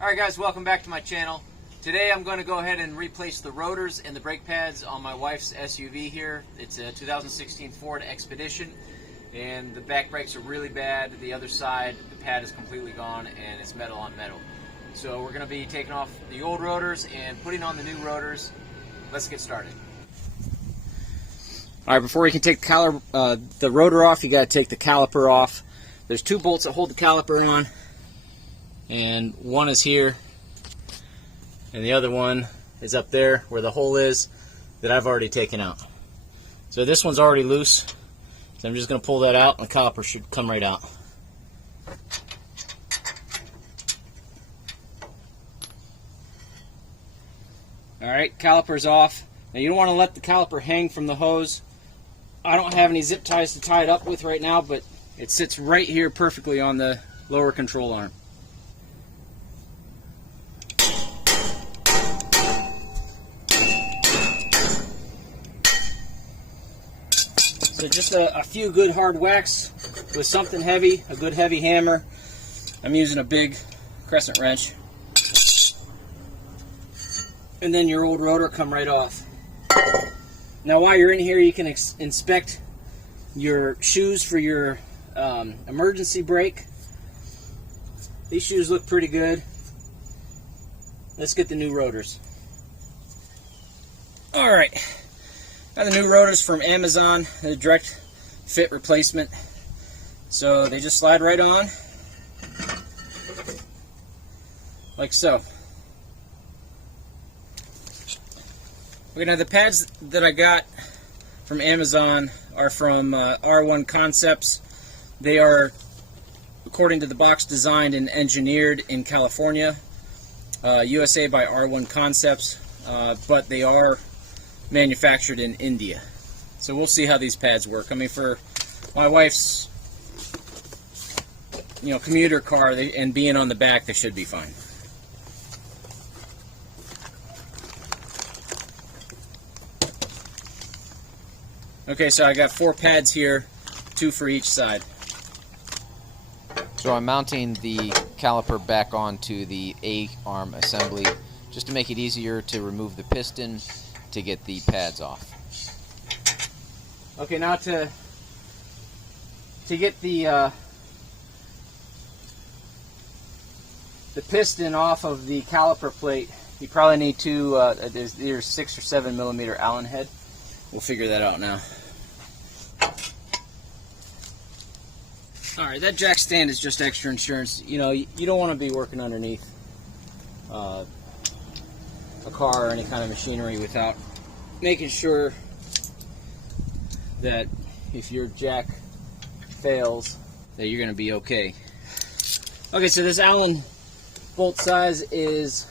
Alright guys, welcome back to my channel. Today I'm going to go ahead and replace the rotors and the brake pads on my wife's SUV here. It's a 2016 Ford Expedition, and the back brakes are really bad. The other side, the pad is completely gone and it's metal on metal. So we're going to be taking off the old rotors and putting on the new rotors. Let's get started. Alright, before you can take the rotor off, you got to take the caliper off. There's two bolts that hold the caliper on, and one is here and the other one is up there where the hole is that I've already taken out. So this one's already loose, so I'm just going to pull that out and the caliper should come right out. Alright, caliper's off. Now you don't want to let the caliper hang from the hose. I don't have any zip ties to tie it up with right now, but it sits right here perfectly on the lower control arm. So just a few good hard whacks with something heavy, a good heavy hammer. I'm using a big crescent wrench. And then your old rotor come right off. Now while you're in here, you can inspect your shoes for your emergency brake. These shoes look pretty good. Let's get the new rotors. Alright. Got the new rotors from Amazon, the direct fit replacement. So they just slide right on, like so. Okay, now the pads that I got from Amazon are from R1 Concepts. They are, according to the box, designed and engineered in California, USA by R1 Concepts, but they are manufactured in India. So we'll see how these pads work. I mean, for my wife's commuter car and being on the back, they should be fine. Okay, so I got 4 pads here, 2 for each side. So I'm mounting the caliper back onto the A-arm assembly just to make it easier to remove the piston to get the pads off. Okay, now to get the piston off of the caliper plate, you probably need there's either 6 or 7 millimeter Allen head. We'll figure that out now. Alright, that jack stand is just extra insurance. You don't want to be working underneath a car or any kind of machinery without making sure that if your jack fails, that you're going to be okay. Okay, so this Allen bolt size is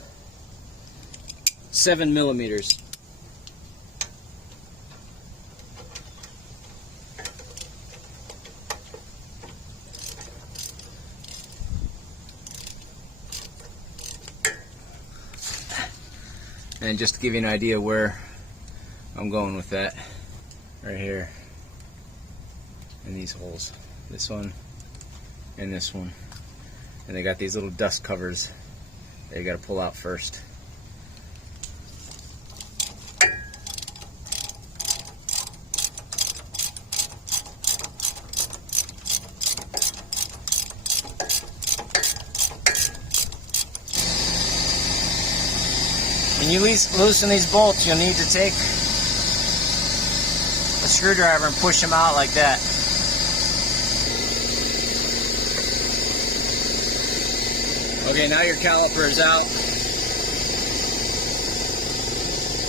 7 millimeters. And just to give you an idea where I'm going with that, right here in these holes, this one and this one, and they got these little dust covers that you got to pull out first. When you loosen these bolts, you'll need to take a screwdriver and push them out like that. Okay, now your caliper is out.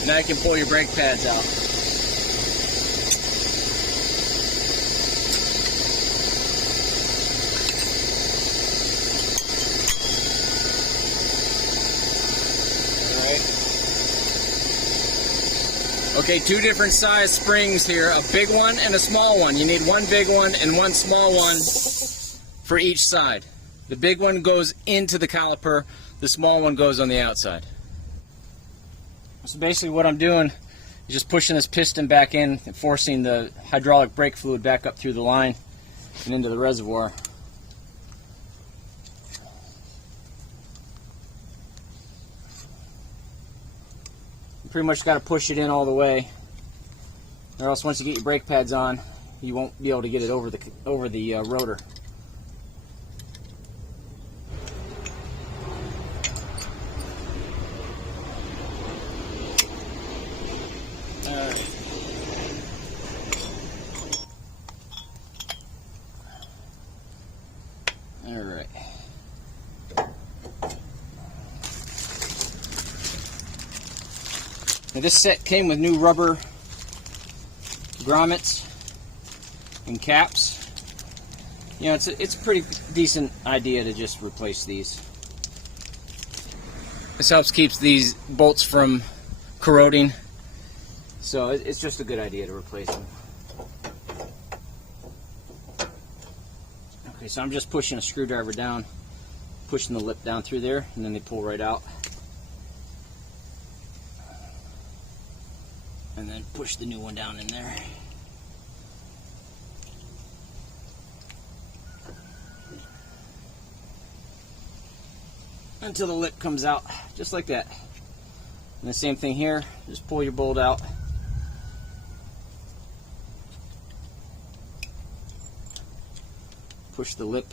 Now you can pull your brake pads out. Okay, 2 different size springs here, a big one and a small one. You need one big one and one small one for each side. The big one goes into the caliper, the small one goes on the outside. So basically what I'm doing is just pushing this piston back in and forcing the hydraulic brake fluid back up through the line and into the reservoir. pretty much got to push it in all the way, or else once you get your brake pads on, you won't be able to get it over the rotor. All right. Now this set came with new rubber grommets and caps. You know, it's a pretty decent idea to just replace these. This helps keep these bolts from corroding, so it's just a good idea to replace them. Okay, so I'm just pushing a screwdriver down, pushing the lip down through there, and then they pull right out. And then push the new one down in there. Until the lip comes out, just like that. And the same thing here, just pull your bolt out. Push the lip.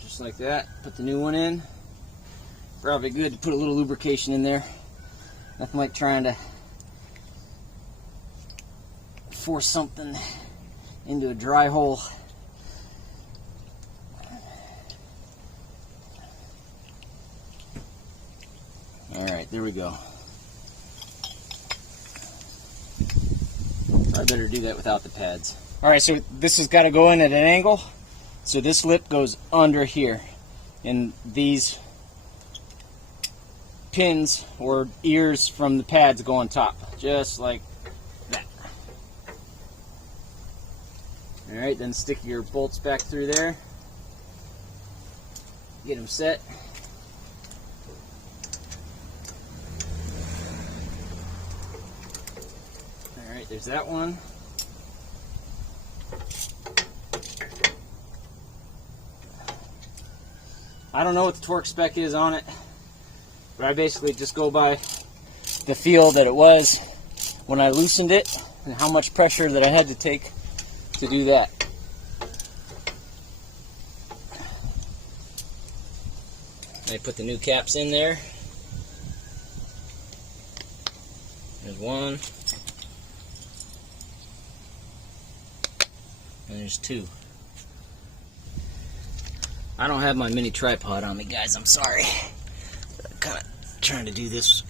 Just like that, put the new one in. Probably good to put a little lubrication in there. Nothing like trying to force something into a dry hole. Alright, there we go. I better do that without the pads. Alright, so this has got to go in at an angle. So this lip goes under here. And these pins or ears from the pads go on top, just like that. Alright, then stick your bolts back through there. Get them set. Alright, there's that one. I don't know what the torque spec is on it, but I basically just go by the feel that it was when I loosened it and how much pressure that I had to take to do that. I put the new caps in there. There's one. And there's two. I don't have my mini tripod on me, guys. I'm sorry. I'm kind of trying to do this.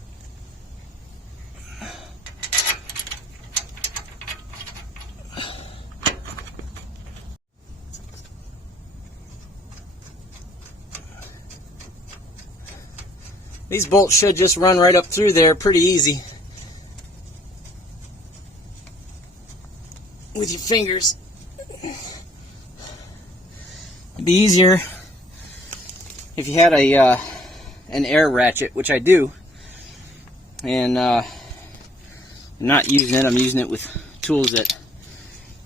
These bolts should just run right up through there pretty easy with your fingers. It'd be easier if you had an air ratchet, which I do, and I'm not using it. I'm using it with tools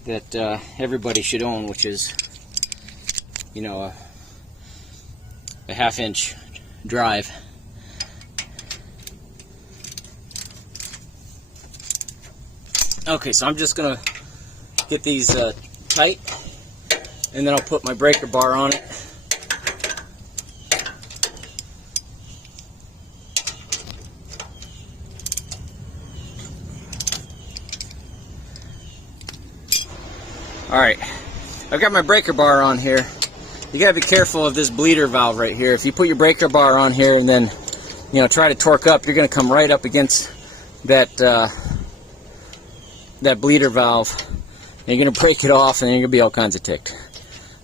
that everybody should own, which is, you know, a 1/2 inch drive. Okay, so I'm just gonna get these tight, and then I'll put my breaker bar on it. Alright, I've got my breaker bar on here. You gotta be careful of this bleeder valve right here. If you put your breaker bar on here and then, you know, try to torque up, you're gonna come right up against that that bleeder valve. And you're gonna break it off, and you're gonna be all kinds of ticked.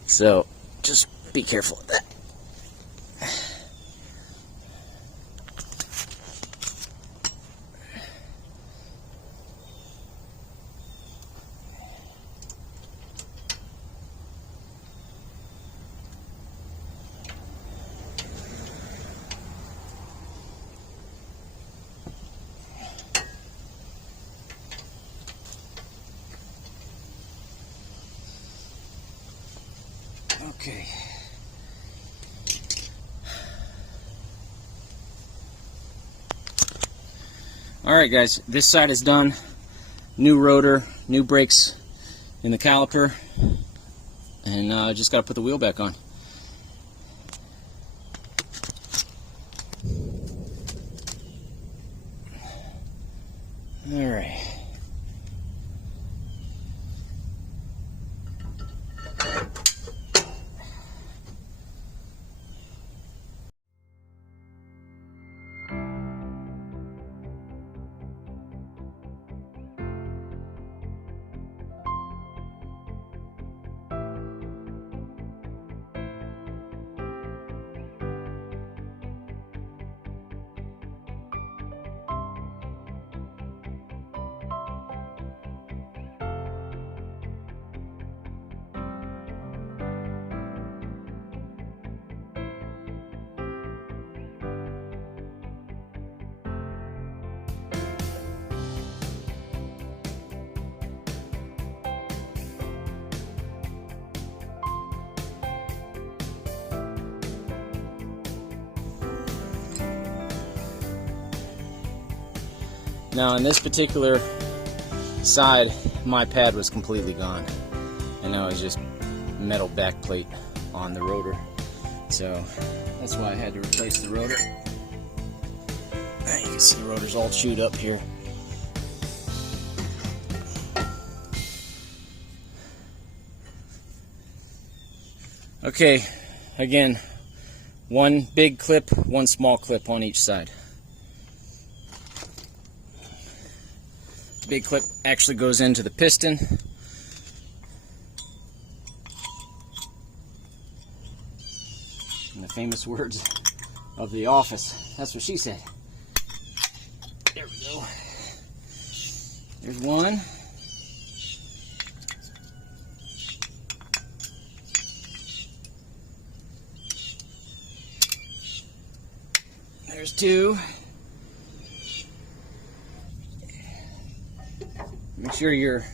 So just be careful of that. Okay. Alright guys, this side is done. New rotor, new brakes in the caliper, and just got to put the wheel back on. Alright. Now on this particular side, my pad was completely gone, and now it's just metal back plate on the rotor. So that's why I had to replace the rotor. You can see the rotor's all chewed up here. Okay, again, one big clip, one small clip on each side. Big clip actually goes into the piston. In the famous words of The Office, that's what she said. There we go. There's one. There's two. Make sure your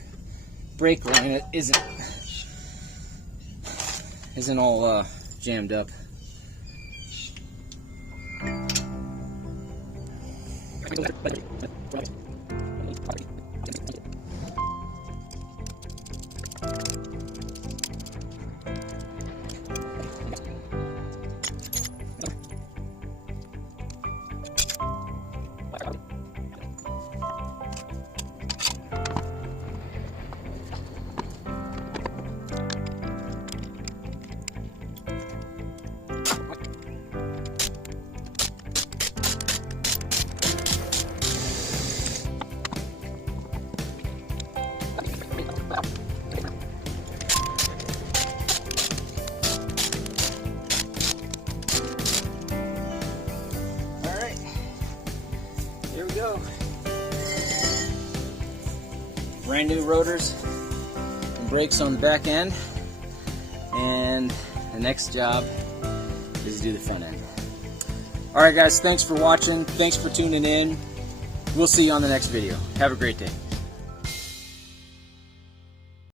brake line isn't all jammed up. Here we go. Brand new rotors and brakes on the back end, and the next job is to do the front end. Alright guys, thanks for watching, thanks for tuning in. We'll see you on the next video. Have a great day.